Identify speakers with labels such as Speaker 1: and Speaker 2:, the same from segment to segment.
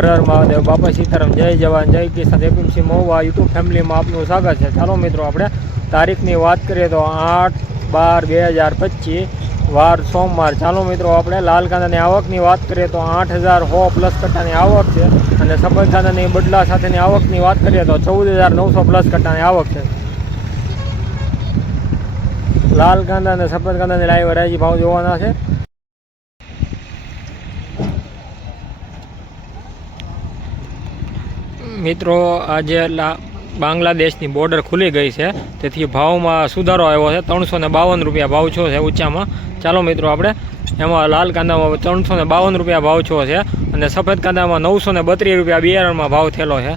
Speaker 1: હર હર મહાદેવ, બાપા સીતારામ, જય જવાન, જય કિસાન, એપીએમસી મોવા યુટ્યુબ ફેમિલીમાં આપનું સ્વાગત છે. ચાલો મિત્રો, આપણે તારીખની વાત કરીએ તો આઠ બાર બે હજાર પચીસ, વાર સોમવાર. ચાલો મિત્રો, આપણે લાલ કાંદાની આવકની વાત કરીએ તો આઠ હજાર સો પ્લસ કટ્ટાની આવક છે અને સફેદ કાંદાની બદલા સાથેની આવકની વાત કરીએ તો ચૌદ હજાર નવસો પ્લસ કટ્ટાની આવક છે. લાલ કાંદા અને સફેદ કાંદાની લાઈવ હરાજી ભાવ જોવાના છે. મિત્રો, આજે બાંગ્લાદેશની બોર્ડર ખુલી ગઈ છે. તેથી ભાવમાં સુધારો આવ્યો છે. ત્રણસો બાવન રૂપિયા ભાવ છો છે ઊંચામાં. ચાલો મિત્રો આપણે એમાં લાલ કાંદામાં ત્રણસો બાવન રૂપિયા ભાવ છો છે અને સફેદ કાંદામાં નવસો ને બત્રીસ રૂપિયા બિયારણમાં ભાવ થયેલો છે.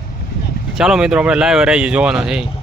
Speaker 1: ચાલો મિત્રો, આપણે લાઈવ હરાજી જોવાના છે.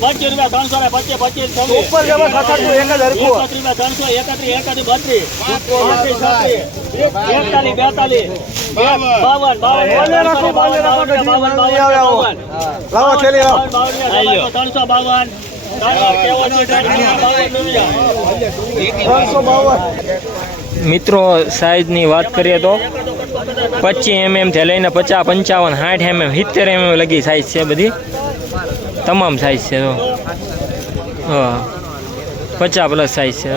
Speaker 2: પચીસ રૂપિયા ત્રણસો ને પચીસ પચીસ
Speaker 1: ઉપર
Speaker 2: રૂપિયા ત્રણસો એકત્રીસ એકત્રીસ બત્રીસ એકતાલીસ બેતાલીસ બાવન બાવન ત્રણસો બાવન
Speaker 1: મિત્રો સાઈઝની વાત કરીએ તો પચીસ એમએમથી લઈને પચાસ પંચાવન સાઠ એમએમ સિત્તેર એમએમ લગી સાઈઝ છે બધી તમામ સાઈઝ છે, હા. પચાસ પ્લસ સાઈઝ છે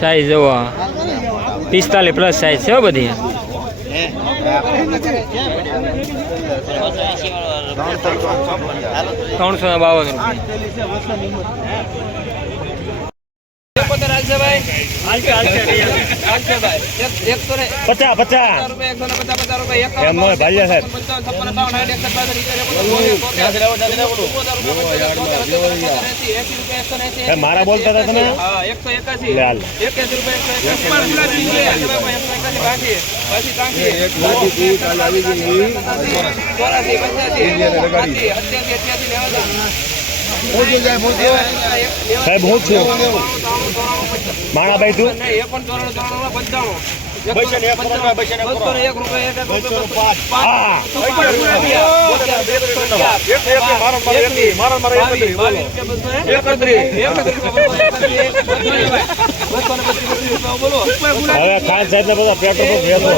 Speaker 1: સાઈઝ જુઓ પિસ્તાલીસ પ્લસ સાઈઝ છે, હો, બધી. ત્રણસો બાવન રૂપિયા.
Speaker 3: પચાસ પચાસ. એમ નો ભાલ્યા સાહેબ મારા બોલતા હતા તમે? લે હાલ. સાહેબ હું છું. માણાભાઈ તું? હવે ખાન સાહેબ ને બધા પેટ્રોલ વેચો.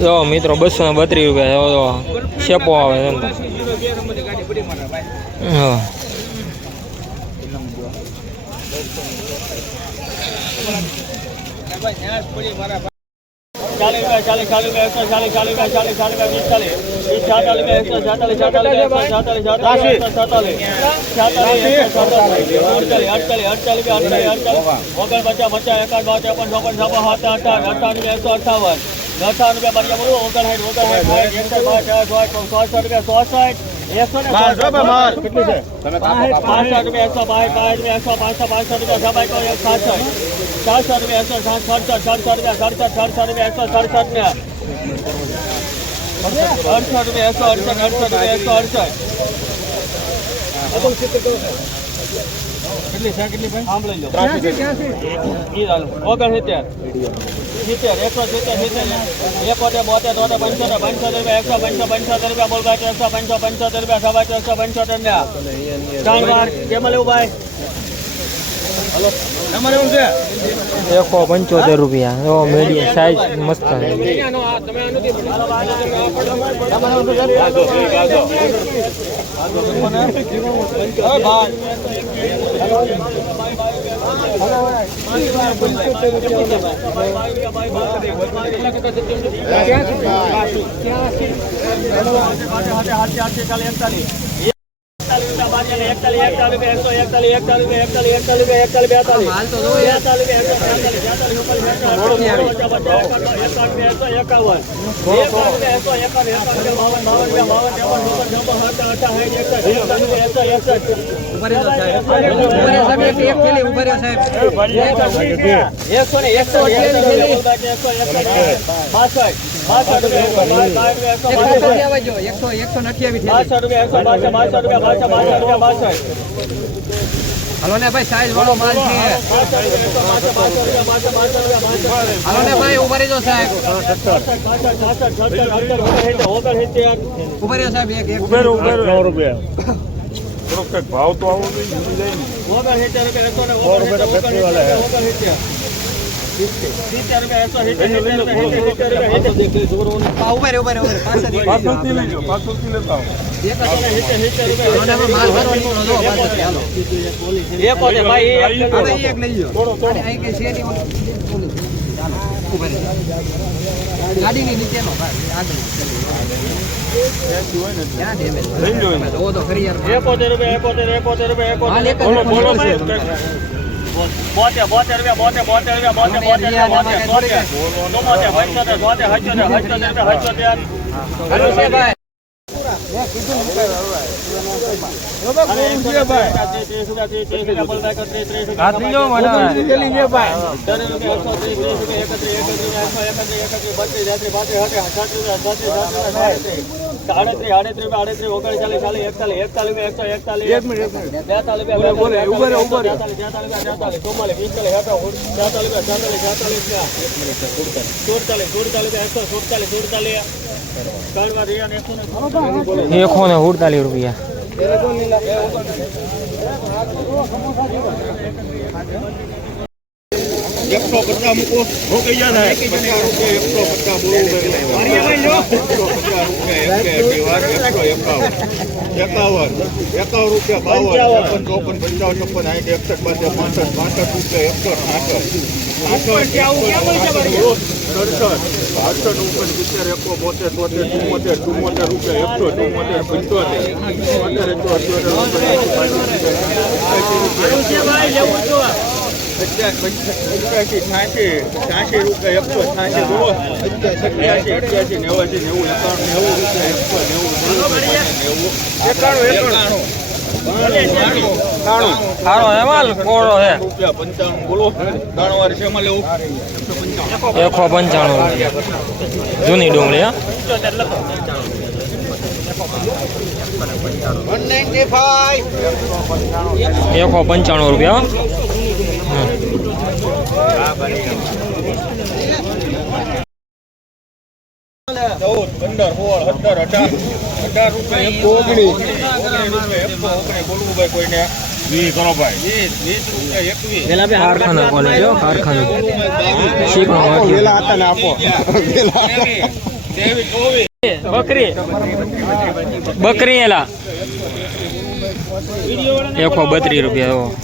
Speaker 1: જો મિત્રો બસો ને બત્રીસ રૂપિયા શેપો આવે એમ. હા
Speaker 2: ચાલીસ ચાલીસ ચાલીસ એકસો ચાલીસ ચાલીસ ચાલીસ ચાલીસ પિસ્તાલીસ છાતાલીસ એકસો છાતાલીસ છાતાલીસ છાતાલીસ છાતાલીસ છાતાલીસ છાતાલીસ અડતાલીસ અડતાલીસ અડતાલીસ ઓગણપચાસ પચાસ એકાદ બાર ત્રેપન ચોપન છપ્પન સાત આઠ અઠાવન એકસો અઠાવન અઠાવન રૂપિયા બરાબર બોલું ઓગણસાઠ ઓગણસાઠ એકસો બાર ચાર સોળ રૂપિયા ચોસઠ એકસો ને કેટલી છે પાંચસો રૂપિયા એકસો બાર પાંચ રૂપિયા એકસો પાંચસો પાંચસો રૂપિયા સબાઈ તો એક સાતસો ચારસો રૂપિયા એકસો સાત સડસઠ સડસઠ રૂપિયા સડસઠ સડસઠ રૂપિયા એકસો સડસઠ ને અડસઠ રૂપિયા એકસો અડસઠ અડસઠ રૂપિયા એકસો અડસઠ કેટલી છે કેટલી ભાઈ આમ લઈ લો ઈ હાલો. સિત્તેર એકસો સિત્તેર સિત્તેર. એકોતેર બોતેર તોતેર પંચોતેર પંચોતેર રૂપિયા એકસો પંચો પંચોતેર રૂપિયા બોલભાઈ ત્રણસો પંચો પંચોતેર રૂપિયા સવા ત્રણસો પંચોતેર ને ત્રણ વાર. કેમ લેવું ભાઈ હલો. તમારે
Speaker 1: એકસો પંચોતેર રૂપિયા. ઓ મેડિયમ સાઈઝ મસ્ત છે.
Speaker 4: ત્યાંથી એકતાલીસ એકસો ને એકસો એકસો એકસો બાસઠ
Speaker 2: હાલો ને ભાઈ સાઈઝ વાળો માલ છે હલો ને ભાઈ ઊભા રહેજો સાહેબ ઊભા રહ્યો સાહેબ એક એક
Speaker 5: રૂપિયા થોડોક ભાવ તો આવો જોઈએ જાય ને
Speaker 4: ઓગણસિત્તેર રૂપિયા
Speaker 2: ગાડીની નીચેનો આગળ
Speaker 4: એકોતેર રૂપિયા એકોતેર એકોતેર રૂપિયા એકોતેર
Speaker 5: બોલો બોલો
Speaker 4: બોતેર બોતેર રૂપિયા બોતેર બોતેર રૂપિયા બોતેર બોતેર રૂપિયા બોતેર બોતેર ચુમ્મોતેર પંચોતેર બોતેર હચોતેર હચોતેર રૂપિયા હચોતેર
Speaker 2: હાલો છે ભાઈ.
Speaker 1: એકસો ને સુડતાલીસ રૂપિયા.
Speaker 5: એ એકસો પચાસ મૂકો હો કઈ ગયા થાય પચાસ રૂપિયા એકસો એકાવન એકાવન રૂપિયા બાવન ચોપન પંચાવન ચોપન સાઠ એકસઠ બાસઠ પાંસઠ પાંસઠ રૂપિયા એકસો સડસઠ અડસઠ ઉપર સિત્તેર એકો બોતેર તોતેર ચુમ્મોતેર ચુમ્મોતેર રૂપિયા એકસો ચુમ્મોતેર પંચોતેર પંદર એકસો છ્યાસી છ્યાસી રૂપિયા એકસો છ્યાસી જુઓ સત્યાસી અઠ્યાસી નેવાસી નેવું એકાણું નેવું રૂપિયા એકસો નેવું નેવું એકાણું એકાણું
Speaker 1: એકસો પંચાણું જૂની ડુંગળી હા એકસો પંચાણું રૂપિયા.
Speaker 5: ચૌદ પંદર સોળ સત્તર અઢાર અઢાર રૂપિયા એકસો ઓગણીસ ઓગણીસ રૂપિયા એકસો ઓગણીસ બોલવું ભાઈ કોઈને વીસ કરો ભાઈ વીસ વીસ રૂપિયા એકવીસ
Speaker 1: કારખાના. કોલેજ હો, કારખાના શીખણો વાગ્યો.
Speaker 5: ત્રેવીસ ચોવીસ
Speaker 1: બકરી. બકરી એલા. એકસો બત્રીસ રૂપિયા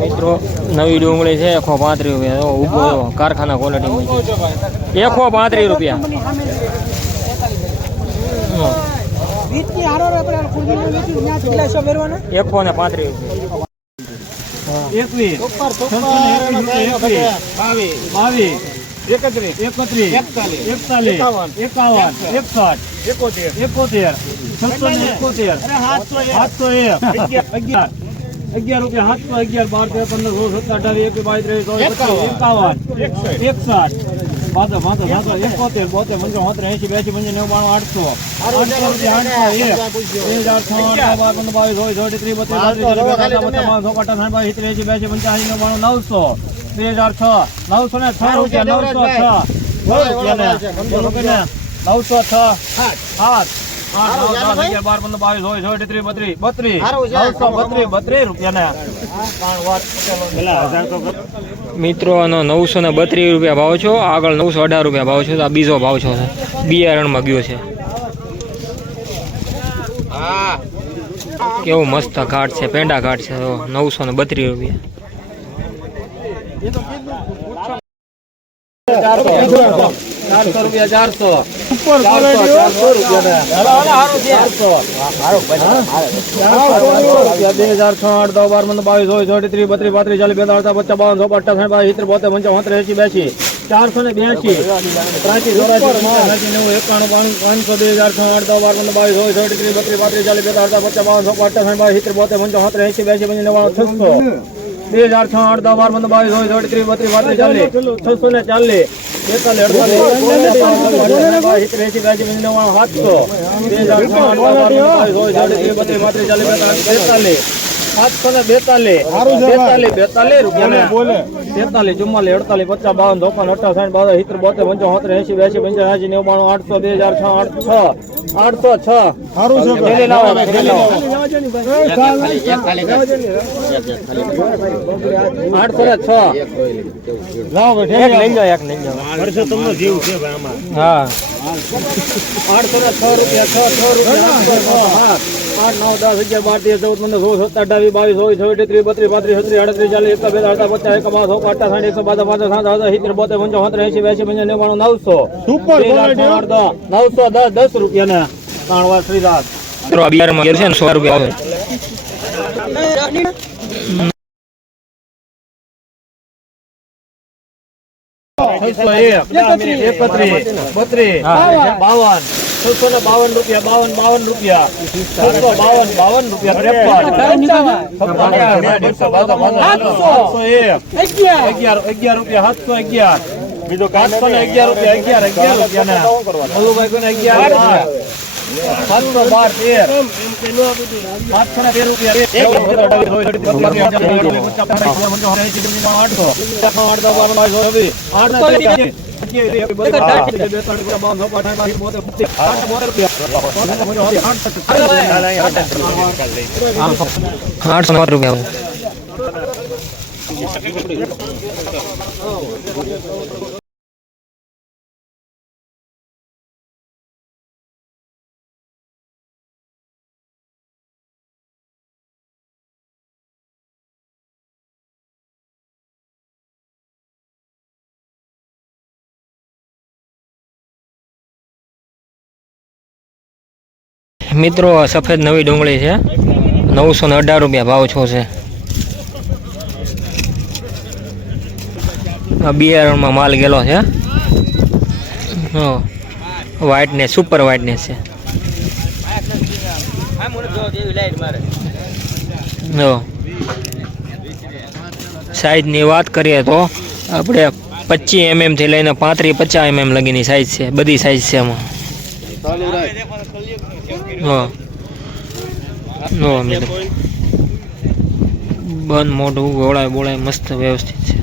Speaker 1: મિત્રો નવી ડુંગળી છે એકસો પાંત્રીસ રૂપિયા. ઊભો કારખાના ક્વોલિટીમાં એકસો પાંત્રીસ રૂપિયા. એકસો ને પાંત્રીસ રૂપિયા.
Speaker 4: એકવીસ બાવીસ બાવીસ એકત્રીસ એકત્રીસ એકતાલીસ એકતાલીસ એકાવન એકસઠ એકોતેર એકોતેર છસો ને એકોતેર સાતસો એક અગિયાર. અગિયાર રૂપિયા સાતસો અગિયાર બાર તેર પંદર સોળ સત્તર અઢાર એક બાવીસ ત્રેવીસ એકાવન એકસઠ બાતો બાતો બાતો એકોતેર બોતેર પંદર માત્ર એસી બેસી પંદર નેવું બાણું આઠસો આઠસો રૂપિયા આઠસો એક બે હજાર છ આઠ બાર પંદર બાવીસ ચોવીસ ચોવીસ ત્રીસ બત્રીસ ચોપન અઠાવન બાવીસ સિત્તેર એસી બેસી પંચાસી નેવું બાણું નવસો બે હજાર છ નવસો ને છ રૂપિયા નવસો છ. નવસો છ. સાત. બાર પંદર બાવીસ હોય છોય ત્રીસ બત્રીસ. બત્રીસ. નવસો બત્રીસ બત્રીસ રૂપિયા ને
Speaker 1: મિત્રો આનો નવસો ને બત્રીસ રૂપિયા ભાવ છો આગળ નવસો અઢાર રૂપિયા ભાવ છે તો આ બીજો ભાવ છો. છે બિયારણમાં ગયો છે. કેવું મસ્ત ઘાટ છે પેંડા ઘાટ છે નવસો ને બત્રીસ રૂપિયા.
Speaker 4: ચારસો રૂપિયા ચારસો. ચારસો રૂપિયા બે. હજાર છ આઠ દસ બાર પંદર બાવીસ હોય છોટી ત્રીસ બત્રીસ પાંત્રીસ ચાલીસ બેતાળીસ પચાસ બાવન સો અઠ્ઠાવન સાઠ બાવીસ સિત્તેર બોતેર પંચાવન સત્તર એસી બ્યાસી ચારસો ને બ્યાસી. ત્રાસી ચોરાસી નેવું એકાણું પાંચસો બે હજાર છ આઠ દસ બાર પંદર બાવીસ હોય છોટી ત્રીસ બત્રીસ પાંત્રીસ ચાલીસ બેતાળીસ પચાસ બાવન સો અઠ્ઠાવન સાઠ બાવીસ સિત્તેર બોતેર પંચાવન સત્તર એસી બ્યાસી પંચાવન છસો બે હજાર છ આઠ દસ બાર પંદર બાવીસ હોય છોટી ત્રીસ બત્રીસ પાંત્રીસ ચાલીસ છસો ને ચાલીસ બેતાલીસ અડતાલીસ એસી બ્યાસી નવ્વાણું સાતસો બે હજાર છ આઠ દસ બાર પંદર બાવીસ હોય બત્રીસ ચાલીસ બેતાલીસ સાતસો ને બેતાલીસ. બેતાલીસ બેતાલીસ રૂપિયા તેતાલીસ ચુમ્માલીસ અડતાલીસ પચાસ બાવન ચોપન અઠાવન સાઠ બાવન સિત્તેર બોતેર પંચાવન સત્તર એસી બ્યાસી પંચ્યાસી નેવું આઠસો બે હજાર છ આઠ છ આઠસો છ. આઠસો ને છ. એક લઈ જાઓ એક લઈ જાઓ. હા. આઠસો ને છ રૂપિયા છ છ રૂપિયા આઠ નવ દસ અગિયાર બાર તેર ચૌદ પંદર સોળ સત્તર અઢાવીસ બાવીસ ચોવીસ છવ્વીસ ત્રીસ બત્રીસ પાંત્રીસ છત્રીસ અડત્રીસ ચાલીસ એકસો બે અડતા પચાસ એક બાર સો અઠા સાઠ એકસો બાર પાંચ સાત હજાર સિત્તેર બોતેર પંચાવન સત્તર એસી બેસી પંચાવન નેવાણું નવસો. સુપર નવસો દસ દસ રૂપિયા ને ત્રણ વાર શ્રીરાજ
Speaker 1: મિત્રો આ બિયારણમાં ગયો છે ને સો રૂપિયા આવે.
Speaker 4: છસો એક એકત્રીસ બત્રીસ બાવન છસો ને બાવન રૂપિયા બાવન બાવન રૂપિયા છસો બાવન બાવન રૂપિયા સાતસો એક અગિયાર અગિયાર રૂપિયા સાતસો અગિયાર બીજો સાતસો ને અગિયાર રૂપિયા અગિયાર અગિયાર રૂપિયા ને કોને અગિયાર. સાતસો બાર તેર સાતસો ને તેર રૂપિયા
Speaker 1: આઠસો. ને રૂપિયા. મિત્રો સફેદ નવી ડુંગળી છે. નવસો ને અઢાર રૂપિયા ભાવ છો છે. બિયારણમાં માલ ગયેલો છે. વ્હાઇટનેસ સુપર વ્હાઇટનેસ છે. સાઈઝની વાત કરીએ તો આપણે પચીસ એમએમથી લઈને પાંત્રીસ પચાસ એમએમ લગીની સાઈઝ છે. બધી સાઈઝ છે એમાં. હા. નો મિત્રો બંધ મોઢું ગોળાય બોળાય મસ્ત વ્યવસ્થિત છે.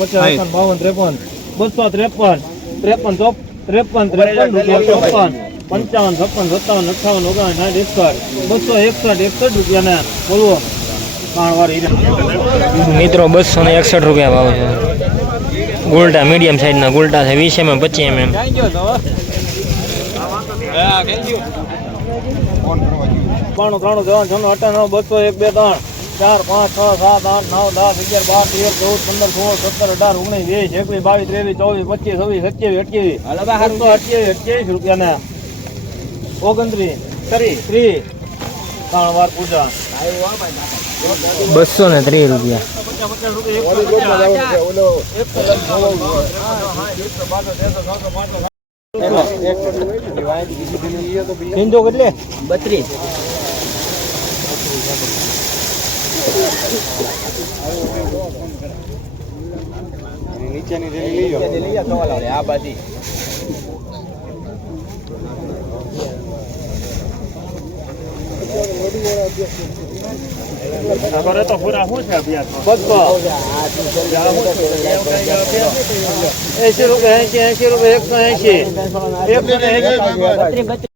Speaker 4: પચાસ બાવન ત્રેપન બસો ત્રેપન ત્રેપન ચોપ ત્રેપન ત્રેપન રૂપિયા ચોપન પંચાવન છપ્પન સત્તાવન અઠાવન ઓગણ સાઠ એકસઠ બસો એકસઠ એકસઠ રૂપિયા ને બોલવો
Speaker 1: મિત્રો બસો ને એકસઠ રૂપિયા ભાવ છે. ગુલટા મીડિયમ સાઈઝના ગુલટા છે વીસ એમએમ પચીસ એમએમ.
Speaker 4: બાણું ત્રાણું ત્રણ છન્નું અઠ્ઠાણું બસો એક બે ત્રણ ચાર પાંચ છ સાત આઠ નવ દસ અગિયાર બાર તેર ચૌદ પંદર સોળ સત્તર અઢાર ઓગણીસ વીસ એકવીસ બાવીસ ત્રેવીસ ચોવીસ પચીસ છવ્વીસ સત્યાવીસ અઠ્યાવીસ સાતસો અઠ્યાવીસ અઠ્યાવીસ રૂપિયા ને ઓગણત્રીસ ત્રીસ ત્રીસ ત્રણ વાર પૂજા.
Speaker 1: બસો ને ત્રીસ રૂપિયા.
Speaker 4: પચાસ પચાસ રૂપિયા એકસો દસ, એકસો બાસઠ, તેરસો, ચૌદસો, પાંચસો, સિંધુ કેટલી
Speaker 6: કરે તો પૂરા શું છે અભ્યાસ
Speaker 4: એસી રૂપિયા એસી રૂપિયા એકસો એસી એકસો એસી